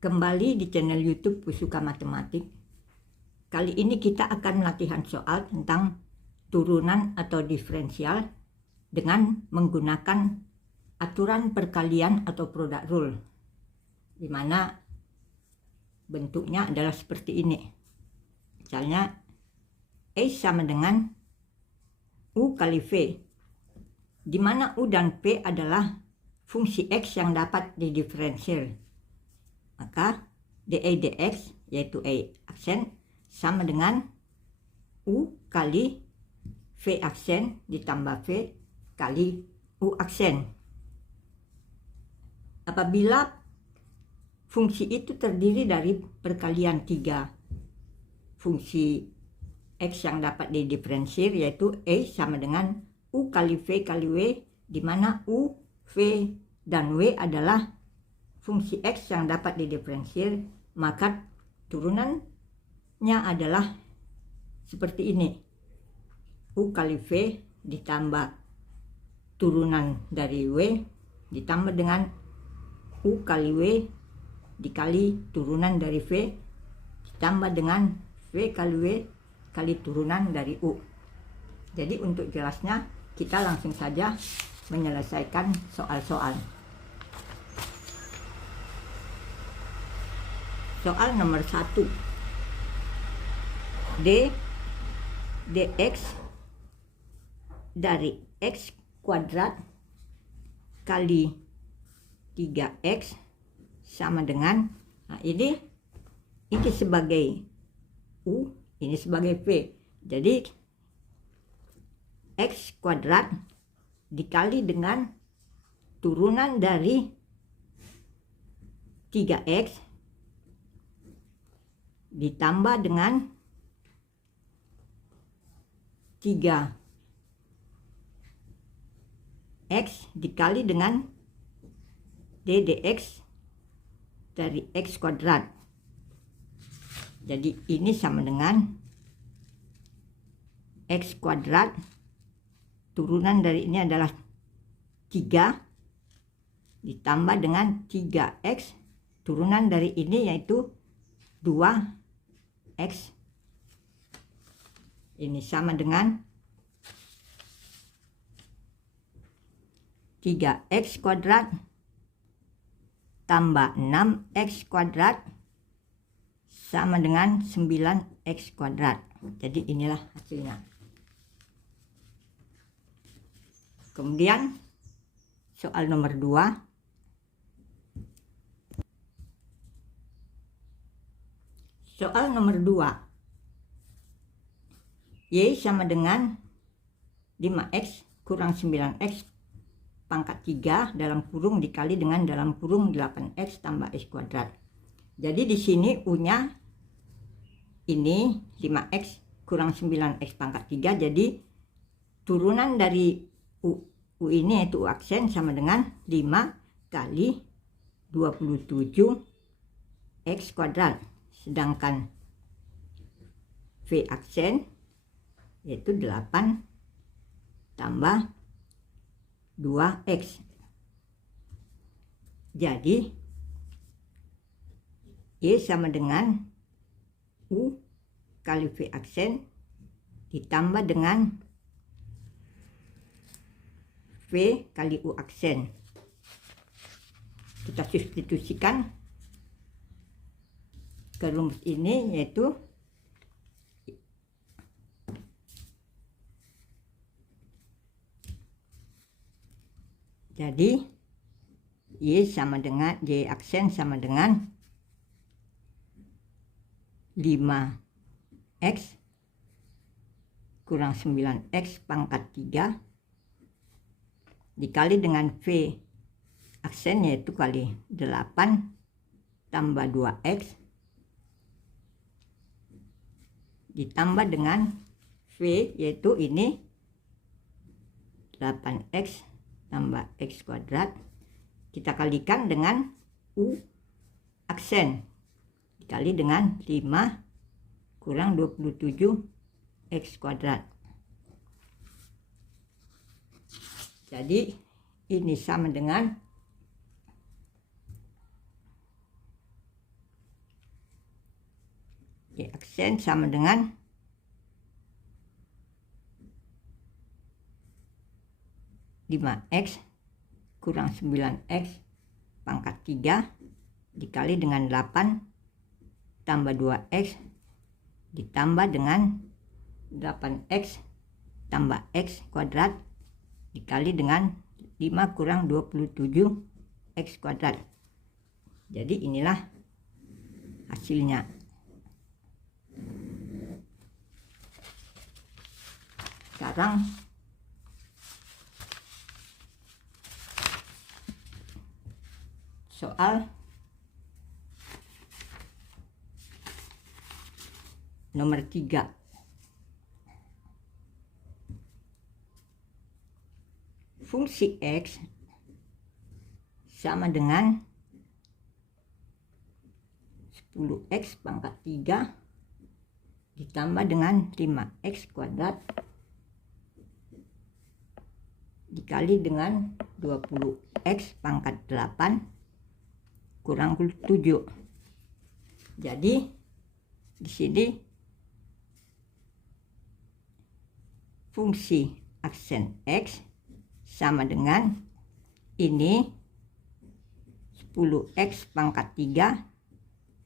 Kembali di channel YouTube Pusuka Matematik. Kali ini kita akan latihan soal tentang turunan atau diferensial dengan menggunakan aturan perkalian atau product rule, di mana bentuknya adalah seperti ini. Misalnya A sama dengan U kali V, di mana U dan V adalah fungsi X yang dapat didiferensial. Maka dA dx, yaitu A aksen, sama dengan U kali V aksen ditambah V kali U aksen. Apabila fungsi itu terdiri dari perkalian 3 fungsi X yang dapat didiferensial, yaitu A sama dengan U kali V kali W, di mana U, V, dan W adalah fungsi X yang dapat didiferensial, maka turunannya adalah seperti ini. U kali V ditambah turunan dari W ditambah dengan U kali W dikali turunan dari V ditambah dengan V kali W kali turunan dari U. Jadi untuk jelasnya kita langsung saja menyelesaikan soal-soal. Soal nomor 1. dx dari x kuadrat kali 3x sama dengan, nah ini sebagai U, ini sebagai V. Jadi x kuadrat dikali dengan turunan dari 3x ditambah dengan 3x dikali dengan d dx dari x kuadrat. Jadi ini sama dengan x kuadrat, turunan dari ini adalah 3 ditambah dengan 3x, turunan dari ini yaitu 2x. Ini sama dengan 3x kuadrat tambah 6x kuadrat sama dengan 9x kuadrat. Jadi inilah hasilnya. Kemudian soal nomor 2. Soal nomor 2. Y sama dengan 5x kurang 9x pangkat 3 dalam kurung dikali dengan dalam kurung 8x tambah x kuadrat. Jadi di sini U-nya ini 5x kurang 9x pangkat 3, jadi turunan dari U ini yaitu U aksen sama dengan 5 kali 27x kuadrat. Sedangkan V aksen yaitu 8 tambah 2x. Jadi Y sama dengan U kali V aksen ditambah dengan V kali U aksen. Kita substitusikan ke rumus ini, yaitu jadi Y sama dengan Y aksen sama dengan 5x kurang 9x pangkat 3 dikali dengan V aksen yaitu kali 8 tambah 2x ditambah dengan V yaitu ini 8x tambah x kuadrat, kita kalikan dengan U aksen dikali dengan 5 kurang 27 x kuadrat. Jadi ini sama dengan Y aksen sama dengan 5x kurang 9x pangkat 3 dikali dengan 8 tambah 2x ditambah dengan 8x tambah x kuadrat dikali dengan 5 kurang 27 x kuadrat. Jadi inilah hasilnya. Sekarang soal nomor 3. Fungsi X sama dengan 10x pangkat 3 ditambah dengan 5x kuadrat dikali dengan 20x pangkat 8 kurang 7. Jadi di sini fungsi aksen X sama dengan ini 10x pangkat 3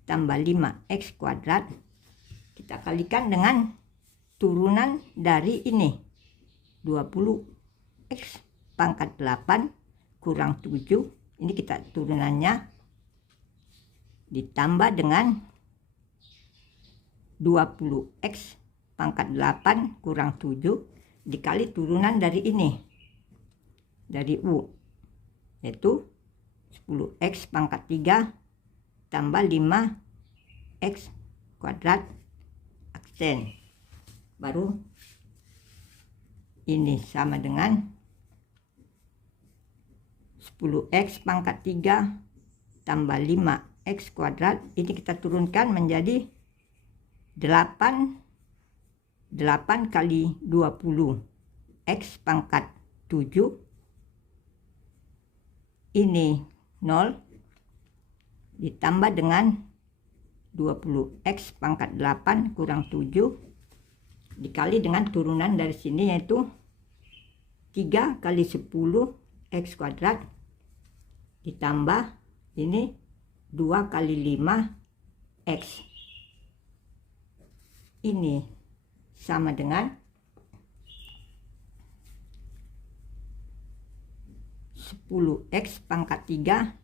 tambah 5x kuadrat kita kalikan dengan turunan dari ini 20x pangkat 8 kurang 7. Ini kita turunannya ditambah dengan 20x pangkat 8 kurang 7 dikali turunan dari ini, dari U, yaitu 10x pangkat 3 tambah 5x kuadrat aksen. Baru ini sama dengan 10x pangkat 3 tambah 5x kuadrat. Ini kita turunkan menjadi 8 kali 20 x pangkat 7 ini 0 ditambah dengan 20x pangkat 8 kurang 7 dikali dengan turunan dari sini yaitu 3 kali 10 x kuadrat ditambah ini 2 kali 5 x. Ini sama dengan 10x pangkat 3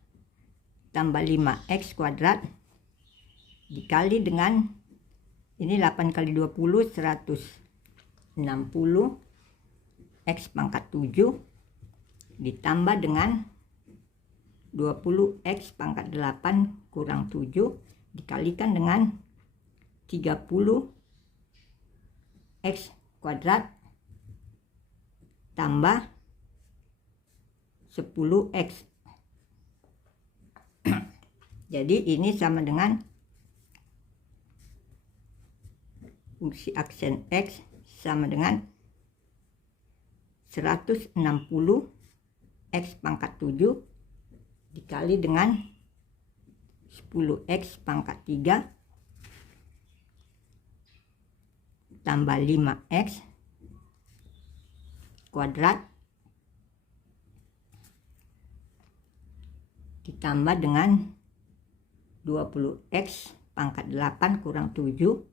tambah 5x kuadrat dikali dengan ini 8 kali 20 160 x pangkat 7 ditambah dengan 20x pangkat 8 kurang 7 dikalikan dengan 30 x kuadrat tambah 10x. Jadi ini sama dengan fungsi aksen X sama dengan 160 x pangkat 7 dikali dengan 10x pangkat 3 tambah 5x kuadrat ditambah dengan 20x pangkat 8 kurang 7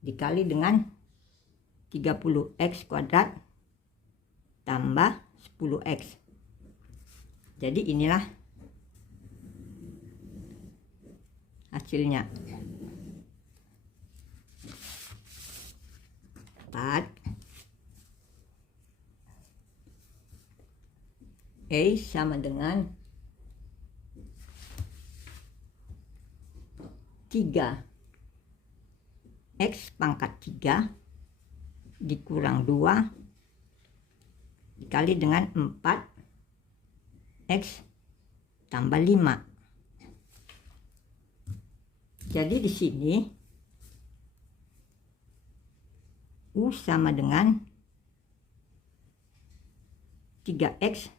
dikali dengan 30x kuadrat tambah 10x. Jadi inilah hasilnya. 4 A sama dengan 3x pangkat 3 dikurang 2 dikali dengan 4x tambah 5. Jadi di sini U sama dengan 3x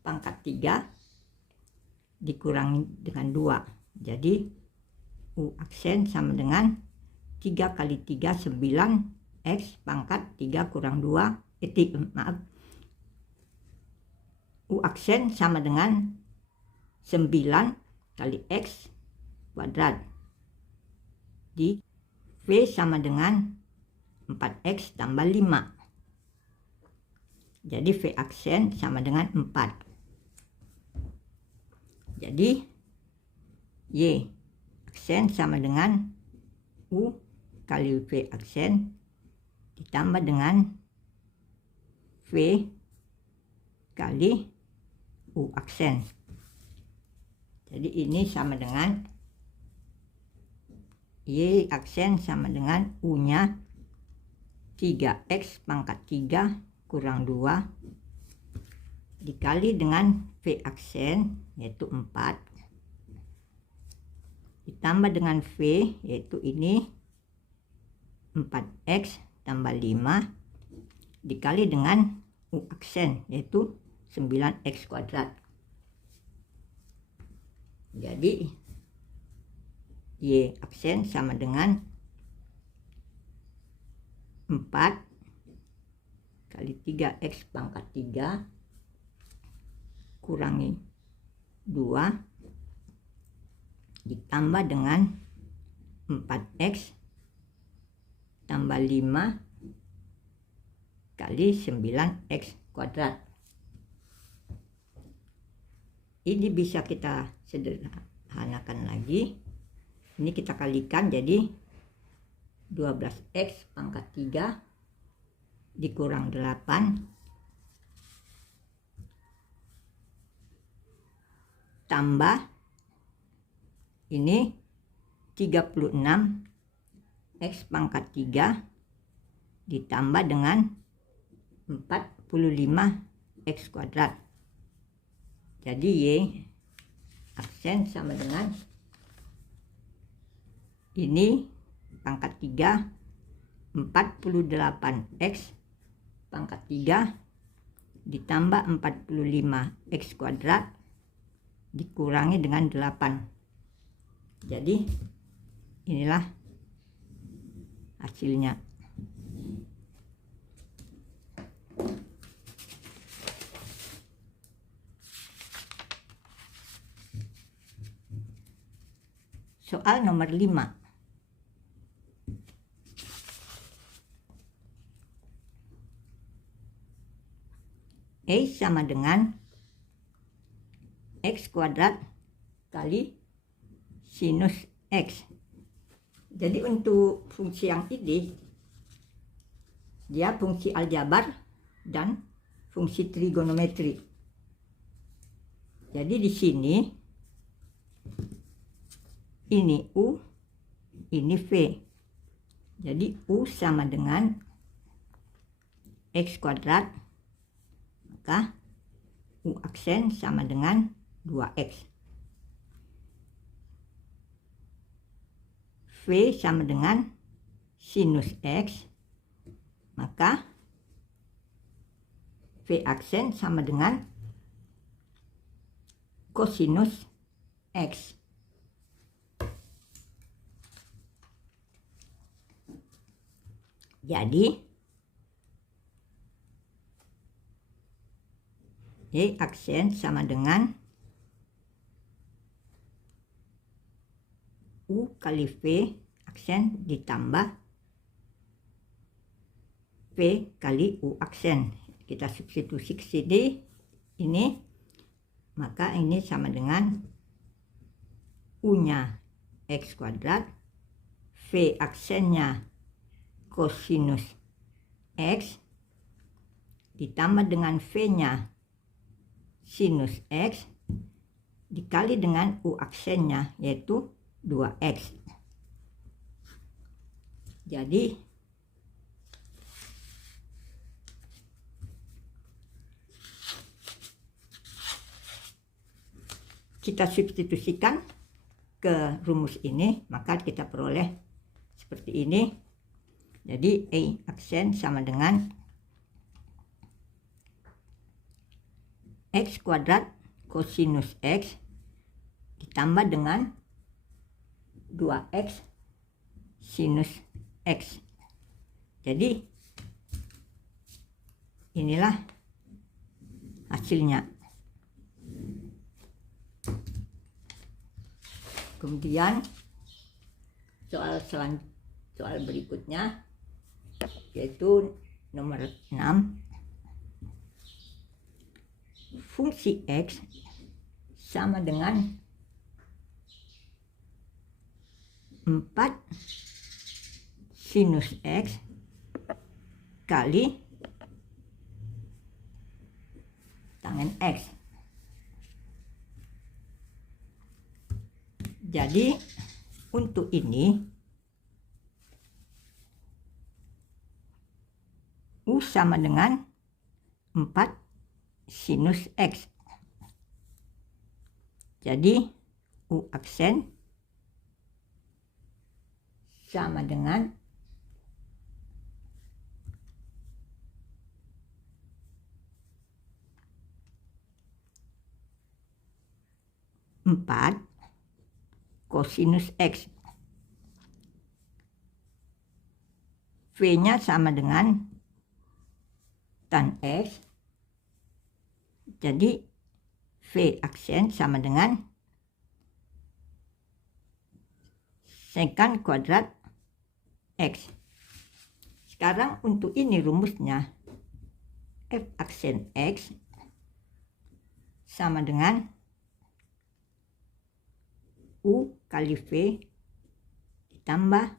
pangkat 3 dikurangi dengan 2. Jadi U aksen sama dengan 3 kali 3 9 X pangkat 3 kurang 2 U aksen sama dengan 9 kali X kuadrat di V sama dengan 4X tambah 5. Jadi V aksen sama dengan 4. Jadi Y aksen sama dengan U kali V aksen ditambah dengan V kali U aksen. Jadi ini sama dengan Y aksen sama dengan U-nya 3X pangkat 3 kurang 2 dikali dengan V aksen yaitu 4 ditambah dengan V yaitu ini 4X tambah 5 dikali dengan U aksen yaitu 9X kuadrat. Jadi Y aksen sama dengan 4 kali 3X pangkat 3 kurangi 2 ditambah dengan 4X tambah 5 kali 9X kuadrat. Ini bisa kita sederhanakan lagi. Ini kita kalikan jadi 12X pangkat 3 dikurang 8 tambah ini 36X pangkat 3 ditambah dengan 45X kuadrat. Jadi Y aksen sama dengan ini pangkat 3 48X pangkat 3 ditambah 45X kuadrat dikurangi dengan 8. Jadi inilah hasilnya. Soal nomor 5. Sama dengan X kuadrat kali sinus X. Jadi untuk fungsi yang ini dia fungsi aljabar dan fungsi trigonometri. Jadi di sini ini U, ini V. Jadi U sama dengan X kuadrat, maka U aksen sama dengan 2X. V sama dengan sinus X, maka V aksen sama dengan kosinus X. Jadi Y aksen sama dengan U kali V aksen ditambah V kali U aksen. Kita substitusi ke sini ini, maka ini sama dengan U-nya X kuadrat, V aksennya kosinus X ditambah dengan V-nya sinus X dikali dengan U aksennya yaitu 2X. Jadi kita substitusikan ke rumus ini, maka kita peroleh seperti ini. Jadi E aksen sama dengan X kuadrat kosinus X ditambah dengan 2X sinus X. Jadi inilah hasilnya. Kemudian soal berikutnya yaitu nomor 6. Fungsi X sama dengan 4 sinus X kali tangen X. Jadi untuk ini U sama dengan 4 sinus X. Jadi U aksen sama dengan 4 kosinus X. V-nya sama dengan tan X. Jadi V aksen sama dengan secant kuadrat X. Sekarang untuk ini rumusnya F aksen X sama dengan U kali V ditambah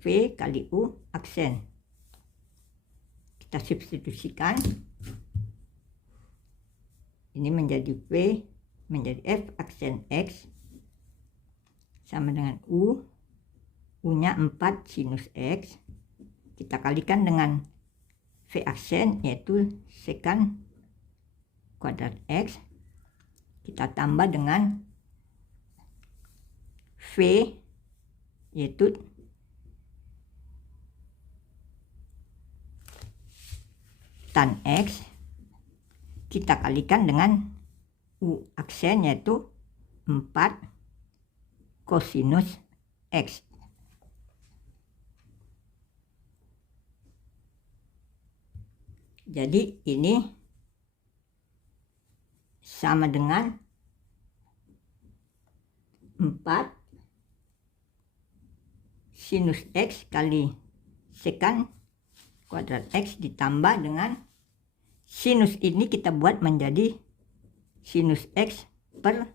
V kali U aksen. Kita substitusikan. Ini menjadi V menjadi F aksen X sama dengan U. U-nya 4 sinus X. Kita kalikan dengan V aksen yaitu secant kuadrat X. Kita tambah dengan V yaitu tan X. Kita kalikan dengan U aksen yaitu 4 kosinus X. Jadi ini sama dengan 4 sinus X kali secant kuadrat X ditambah dengan sinus ini kita buat menjadi sinus X per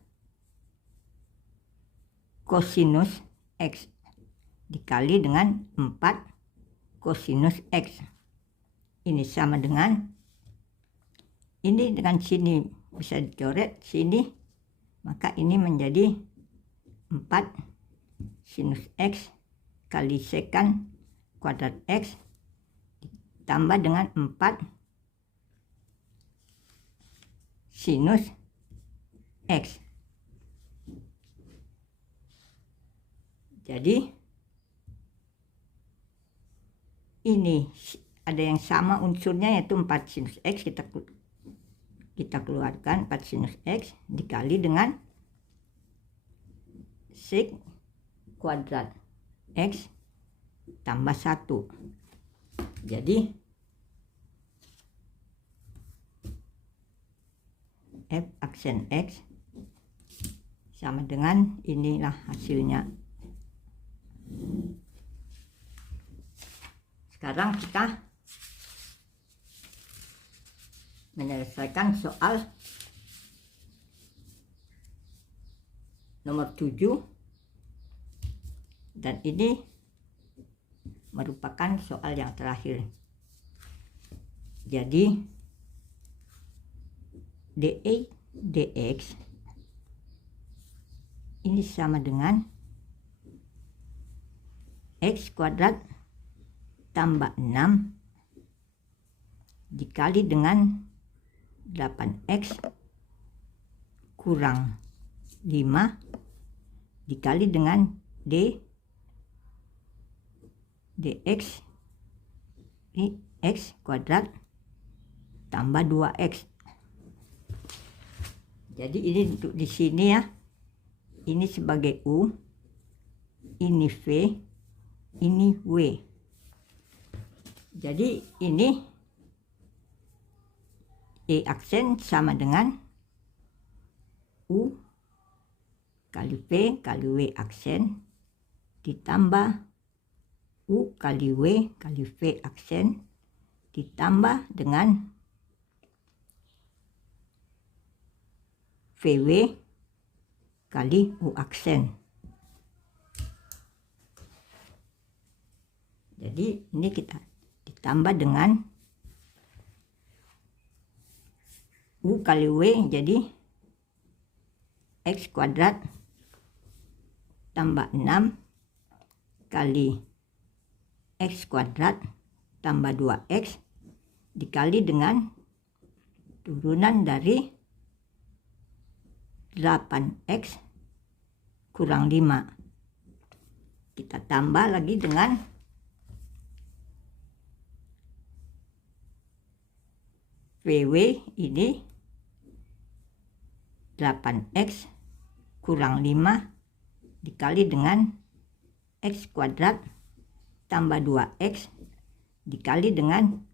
kosinus X dikali dengan 4 kosinus X. Ini sama dengan ini dengan sini bisa dicoret sini, maka ini menjadi 4 sinus X kali secant kuadrat X ditambah dengan 4 sinus X. Jadi ini ada yang sama unsurnya yaitu 4 sinus X. Kita keluarkan 4 sinus X dikali dengan sec kuadrat X tambah 1. Jadi F aksen X sama dengan inilah hasilnya. Sekarang kita menyelesaikan soal nomor 7 dan ini merupakan soal yang terakhir. Jadi dE dx ini sama dengan X kuadrat tambah 6 dikali dengan 8X kurang 5 dikali dengan dx ini X kuadrat tambah 2X. Jadi ini untuk di sini ya, ini sebagai U, ini V, ini W. Jadi ini E aksen sama dengan U kali V kali W aksen ditambah U kali W kali V aksen ditambah dengan VW kali U aksen. Jadi ini kita ditambah dengan U kali W, jadi X kuadrat tambah 6 kali X kuadrat tambah 2X dikali dengan turunan dari 8X kurang 5. Kita tambah lagi dengan VW ini 8X kurang 5 dikali dengan X kuadrat tambah 2X dikali dengan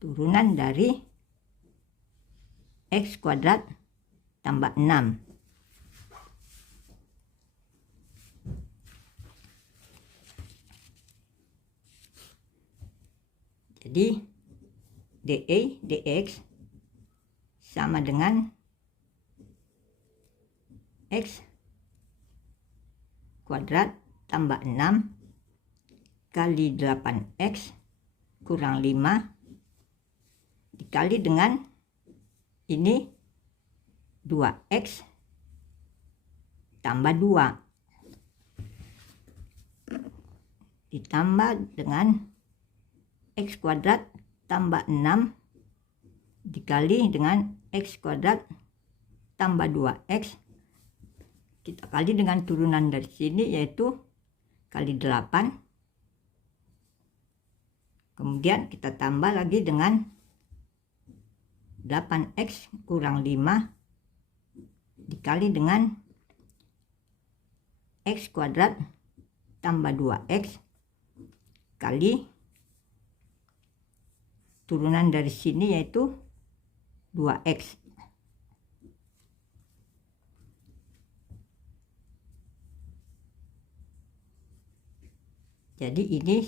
turunan dari X kuadrat tambah 6. Jadi DE DX sama dengan X kuadrat tambah 6 kali 8X kurang 5 dikali dengan ini 2X tambah 2 ditambah dengan X kuadrat tambah 6 dikali dengan X kuadrat tambah 2X kita kali dengan turunan dari sini yaitu kali 8, kemudian kita tambah lagi dengan 8X kurang 5 dikali dengan X kuadrat tambah 2X kali turunan dari sini yaitu 2X. Jadi ini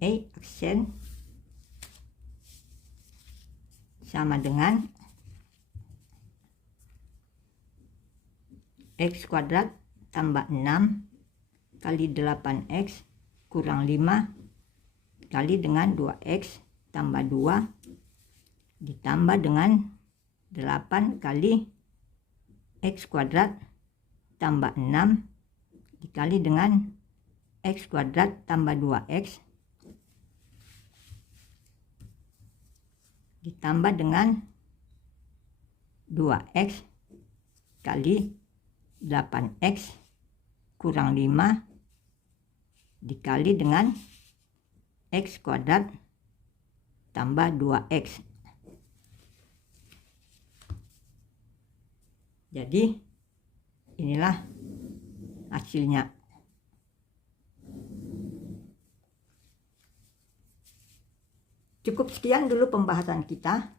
E aksen sama dengan X kuadrat tambah 6 kali 8X kurang 5 kali dengan 2X tambah 2 ditambah dengan 8 kali X kuadrat tambah 6 dikali dengan X kuadrat tambah 2X ditambah dengan 2X kali 8X kurang 5 dikali dengan X kuadrat tambah 2X. Jadi inilah hasilnya. Cukup sekian dulu pembahasan kita.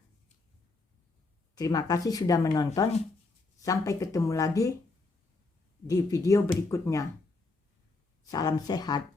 Terima kasih sudah menonton. Sampai ketemu lagi di video berikutnya. Salam sehat.